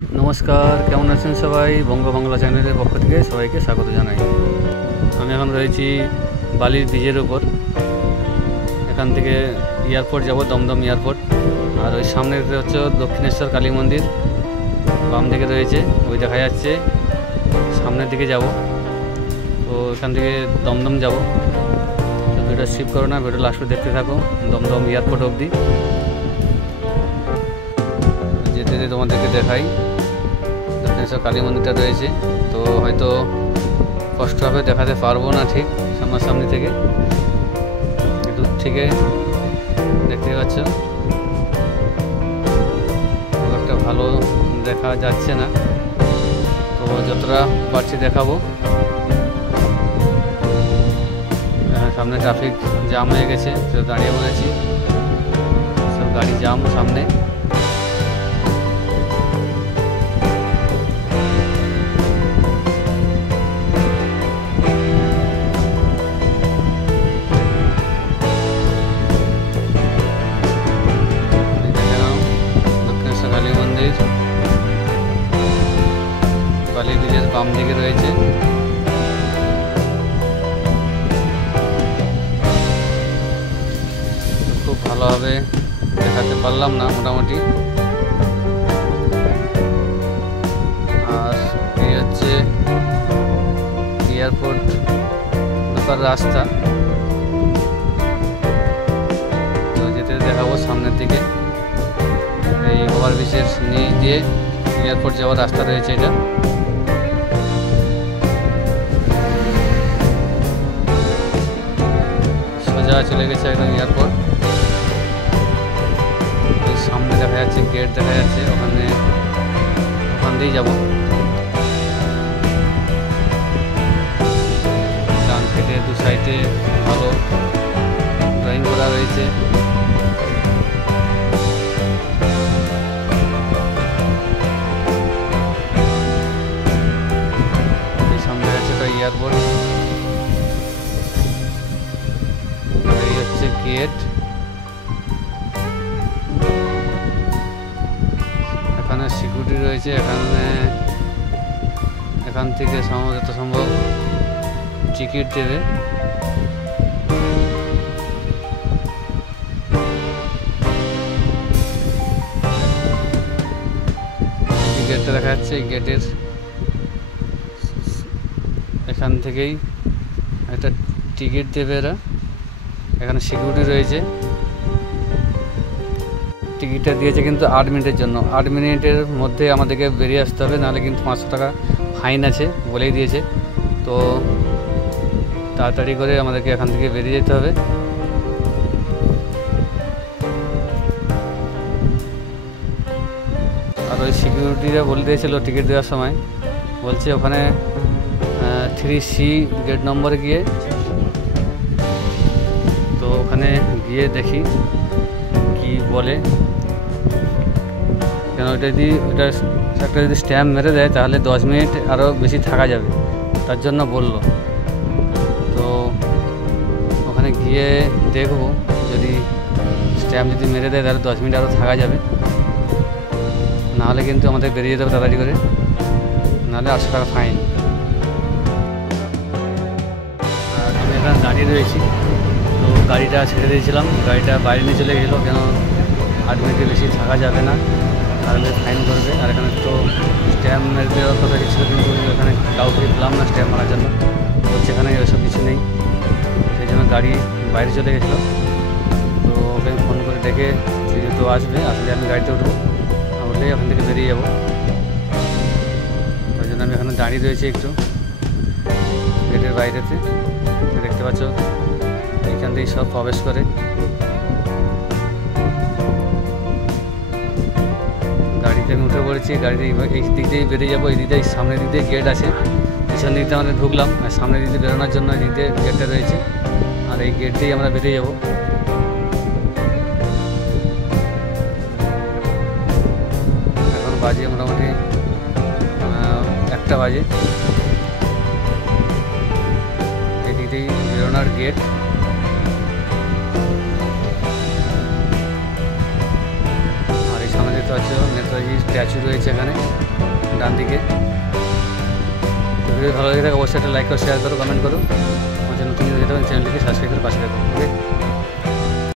নমস্কার, কেমন আছেন সবাই? বঙ্গ বাংলা চ্যানেলের পক্ষ থেকে সবাইকে স্বাগত জানাই। আমি এখন রয়েছি বালির ব্রিজের উপর। এখান থেকে এয়ারপোর্ট যাব, দমদম এয়ারপোর্ট। আর ওই সামনে হচ্ছে দক্ষিণেশ্বর কালী মন্দির, বাম দিকে রয়েছে, ওই দেখা যাচ্ছে। সামনের দিকে যাব, তো এখান থেকে দমদম যাব। তো ভিডিও স্কিপ করো না, ভিডিও লাস্টে দেখতে থাকো দমদম এয়ারপোর্ট অবধি। যেতে যেতে তোমাদেরকে দেখাই দক্ষিণেশ্বর কালী মন্দিরটা রয়েছে। তো হয়তো কষ্ট হবে, দেখাতে পারবো না ঠিক সামনাসামনি থেকে, দূর থেকে দেখতে পাচ্ছ খুব একটা ভালো দেখা যাচ্ছে না, তো যতটা পারছি দেখাবো। সামনে ট্রাফিক জ্যাম হয়ে গেছে, তো দাঁড়িয়ে বলেছি, সব গাড়ি জ্যাম সামনে। বালি ব্রিজের বাম দিকে রয়েছে। খুব ভালোভাবে দেখাতে পারলাম না মোটামুটি। আর এই হচ্ছে এয়ারপোর্ট ঢোকার রাস্তা। তো যেতে দেখাবো সামনের দিকে। এই ওভারব্রিজের নিচ দিয়ে এয়ারপোর্ট যাওয়ার রাস্তা রয়েছে এটা। সোজা চলে গেছে একদম এয়ারপোর্ট। সামনে দেখা যাচ্ছে গেট, দেখা যাচ্ছে ওখান দিয়েই যাবো। ডান থেকে দু সাইডে ভালো ড্রয়িং করা রয়েছে। সামনে আছে একটা এয়ারপোর্ট, এই হচ্ছে গেট। এখানে সিকিউরিটি রয়েছে, এখান থেকে যত সম্ভব টিকিট দেবে। গেটটা দেখা যাচ্ছে, গেটের এখান থেকেই একটা টিকিট দেবে এরা। এখানে সিকিউরিটি রয়েছে। টিকিটটা দিয়েছে কিন্তু 8 মিনিটের জন্য। 8 মিনিটের মধ্যে আমাদেরকে বেরিয়ে আসতে হবে, নাহলে কিন্তু 500 টাকা ফাইন আছে বলেই দিয়েছে। তো তাড়াতাড়ি করে আমাদেরকে এখান থেকে বেরিয়ে যেতে হবে। আর ওই সিকিউরিটিরা বলে দিয়েছিল টিকিট দেওয়ার সময়, বলছে ওখানে 3C গেট নম্বরে গিয়ে, তো ওখানে গিয়ে দেখি কি বলে। কেন ওটা একটা যদি স্ট্যাম্প মেরে দেয় তাহলে 10 মিনিট আরও বেশি থাকা যাবে, তার জন্য বলল। তো ওখানে গিয়ে দেখব, যদি স্ট্যাম্প যদি মেরে দেয় তাহলে 10 মিনিট আরও থাকা যাবে, নাহলে কিন্তু আমাদের বেরিয়ে যেতে হবে তাড়াতাড়ি করে, নাহলে 800 টাকা ফাইন। আর আমি এখানে দাঁড়িয়ে রয়েছি, তো গাড়িটা ছেড়ে দিয়েছিলাম, গাড়িটা বাইরে নিয়ে চলে গেলো। কেন 8 মিনিটের বেশি থাকা যাবে না, তাহলে ফাইন করবে। আর এখানে তো স্ট্যাম্প মেরে দেওয়ার কথা ছিল, কিন্তু এখানে কাউকে পেলাম না স্ট্যাম্প মারার জন্য। বলছে এখানে ওইসব কিছু নেই, সেই জন্য গাড়ি বাইরে চলে গেছিলো। তো ওকে ফোন করে ডেকে তো আসলে আমি গাড়িতে উঠবো, উঠলেই ওখান থেকে বেরিয়ে যাবো। তাই জন্য আমি এখানে দাঁড়িয়ে রয়েছি একটু গেটের বাইরেতে। দেখতে পাচ্ছ এইখান থেকেই সব প্রবেশ করে। গাড়িতে আমি উঠে পড়েছি, গাড়িতে এই দিক দিয়েই বেরিয়ে যাবো। এই দিক দিয়ে সামনের দিক দিয়ে গেট আছে, পিছন দিক দিয়ে আমরা ঢুকলাম, আর সামনের দিক দিয়ে বেরোনোর জন্য এই দিক দিয়ে গেটটা রয়েছে, আর এই গেট দিয়েই আমরা বেরিয়ে যাবো। এখন বাজে মোটামুটি 1টা বাজে। এই দিক দিয়েই বেরোনোর গেট। দেখতে পাচ্ছ নেতাজি স্ট্যাচু রয়েছে এখানে। ডান দিকে। তো ভিডিও ভালো লেগে থাকে অবশ্যই একটা লাইক করো, শেয়ার করো, কমেন্ট করো। আমার চ্যানেল নতুন হয়ে থাকবে চ্যানেলটিকে সাবস্ক্রাইব করে পাশে রাখো। ওকে।